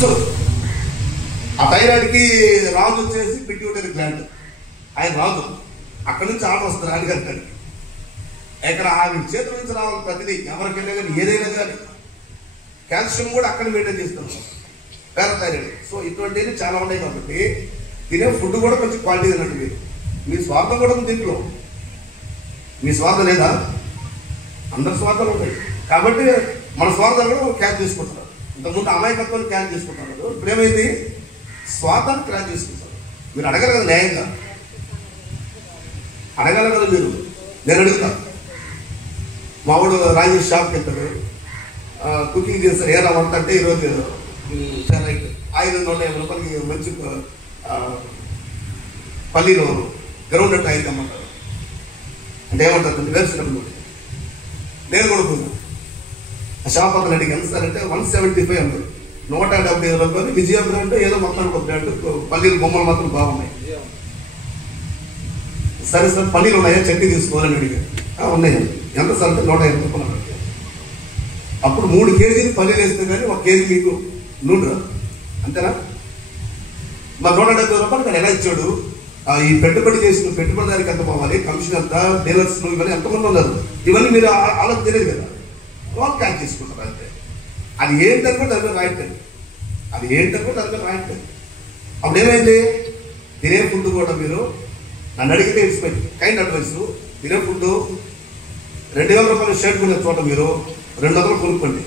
First ఆ థైరాయిడ్కి రాజు వచ్చేసి pituitary gland, ఆయన రాజు. అక్కడి నుంచి ఆర్డర్ వస్తుంది రాణిగారికి. ఇక్కడ ఆమె చేతుల నుంచి రావాలి ప్రతిదీ, ఎవరికైనా కానీ ఏదైనా కానీ. కాల్షియం కూడా అక్కడ మెయింటైన్ చేస్తున్నాం, పారాథైరాయిడ్. సో ఇటువంటివి చాలా ఉన్నాయి కాబట్టి తినే ఫుడ్ కూడా కొంచెం క్వాలిటీ తినండి. మీరు మీ స్వార్థం కూడా ఉంది దీంట్లో. మీ స్వార్థం లేదా? అందరి స్వార్థాలు ఉంటాయి. కాబట్టి మన స్వార్థాలు కూడా క్యాచ్ చేసుకుంటారు. ఇంతకుముందు అమాయకత్వాన్ని క్యాచ్ చేసుకుంటారు, ఇప్పుడు ఏమైంది? స్వార్థాన్ని క్యాచ్ చేసుకుంటారు. మీరు అడగరు కదా, న్యాయంగా అడగాలి కదా మీరు. నేను అడుగుతాను, మావాడు రాజేష్ షాప్కి వెళ్తాడు, కుకింగ్ చేస్తారు. ఏరా వంట అంటే ఈరోజు చాలా 550 రూపాయలకి మంచి పల్లీలో గ్రౌండ్ అంటే 5 అమ్మంటారు. అంటే ఏమంటారు? వేరుశనగలు. నేను కొనుక్కున్నాను. ఆ షాప్ అతను అడిగి ఎంత సార్ అంటే 175 అన్నారు. 175 రూపాయలు. విజయ బ్రాండ్ ఏదో మొత్తం ఒక బ్రాండ్, పల్లీలు బొమ్మలు మాత్రం బాగున్నాయి. సరే సార్ పల్లీలు ఉన్నాయా, చట్నీ తీసుకోవాలని అడిగాను. ఉన్నాయండి. ఎంత సార్ అంటే 150 రూపాయలు. అప్పుడు 3 కేజీలు పల్లీలు వేస్తే కానీ 1 కేజీ మీకు నూనె రాదు, అంతేనా? మరి 170 రూపాయలు కానీ ఎలా ఇచ్చాడు? ఈ పెట్టుబడి చేసిన పెట్టుబడిదారికి ఎంత పోవాలి, కమిషన్ ఎంత, డీలర్స్ ఇవన్నీ ఎంతమంది ఉన్నారు, ఇవన్నీ మీరు ఆలోచన తెలియదు కదా. వాళ్ళు క్యాచ్ చేసుకుంటారు అంతే. అది ఏంటనుకో దాని మీద రాయట్లేదు, అది ఏంటనుకో దాని మీద రాయట్లేదు. అప్పుడు ఏమైంది? తినే ఫుడ్ కూడా మీరు నన్ను అడిగితే ఇన్స్పెక్ట్ కైండ్ అడ్వైస్. తినే ఫుడ్ 2000 రూపాయల షర్ట్ కొనే చోట మీరు 200 కొనుక్కోండి,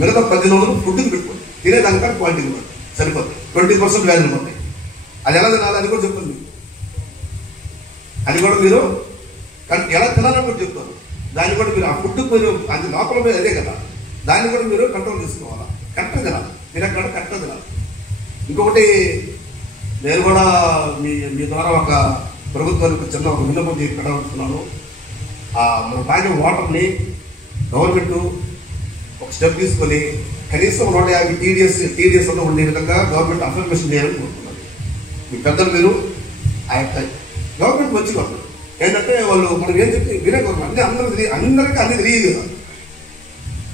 మిగతా 1500 ఫుడ్కి పెట్టుకోండి. తినేదానికన్నా క్వాలిటీ ఇవ్వండి, సరిపోతుంది. 20% వ్యాల్యూలు పోతాయి. అది ఎలా తినాలి అని కూడా చెప్పండి. అది కూడా మీరు ఎలా తినాలని కూడా చెప్తారు. దాన్ని కూడా మీరు ఆ ఫుడ్ మీరు అది లోపల మీద అదే కదా, దాన్ని కూడా మీరు కంట్రోల్ చేసుకోవాలా. కరెక్ట్గా తినాలి, తినక్కడ కరెక్ట్గా తినాలి. ఇంకొకటి నేను కూడా మీ ద్వారా ఒక ప్రభుత్వానికి చిన్న ఒక విన్నపం పెట్టాలనుకున్నాను. మనం తాగే వాటర్ని గవర్నమెంట్ ఒక స్టెప్ తీసుకొని కనీసం 150 టీడీఎస్ ఉండే విధంగా గవర్నమెంట్ అఫర్మేషన్ చేయాలని కోరుతున్నాను. మీ పెద్దలు మీరు ఆ యొక్క గవర్నమెంట్ మంచిగా ఉంటుంది. ఏంటంటే వాళ్ళు మనం ఏం చెప్పి వినే గవర్నమెంట్ అందరికీ అన్ని తెలియదు కదా.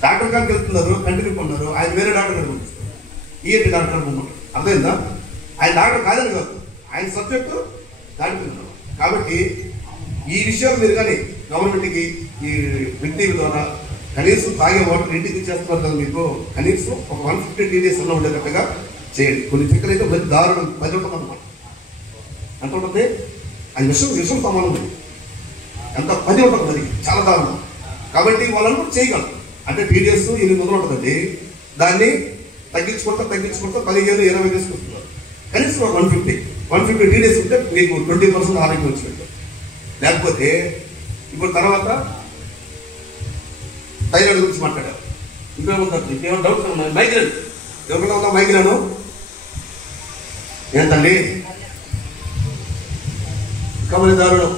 డాక్టర్ గారికి వెళ్తున్నారు, కంటిన్యూ ఉన్నారు, ఆయన వేరే డాక్టర్ గారు పంపిస్తారు, ఈఎన్టీ డాక్టర్ గారు పంపుతారు. అర్థమైందా? ఆయన డాక్టర్ కాదని కాదు, ఆయన సబ్జెక్టు దానికి. కాబట్టి ఈ విషయాలు మీరు కానీ గవర్నమెంట్కి ఈ బిగ్ టీవీ ద్వారా కనీసం తాగే వాటర్ ఇంటికి ఇచ్చేస్తున్నారు కదా, మీకు కనీసం ఒక 150 టీడీఎస్ అన్న ఉండేటట్టుగా చేయండి. కొన్ని చిక్కలు అయితే మరి దారుణం 10 ఉంటుంది అన్నమాట. ఎంత ఉంటుంది? అది విషం సమానం. ఎంత 10 ఉంటుంది, అది చాలా దారుణం. కాబట్టి వాళ్ళందరూ చేయగలరు. అంటే టీడీఎస్ 800 ఉంటుందండి, దాన్ని తగ్గించుకుంటా 15-20 తీసుకొస్తున్నారు. కనీసం 150 టీడీఎస్ ఉంటే మీకు 20% ఆరోగ్యం వచ్చినట్టు. లేకపోతే ఇప్పుడు తర్వాత థైరాయిడ్ గురించి మాట్లాడారు. ఇంకేముంటుంది? ఇంకేమైనా డౌట్స్ ఉన్నాయి? మైగ్రేన్ ఎవరికైనా ఉందా? మైగ్రేన్ ఏంటండి? కమలి దారుణం.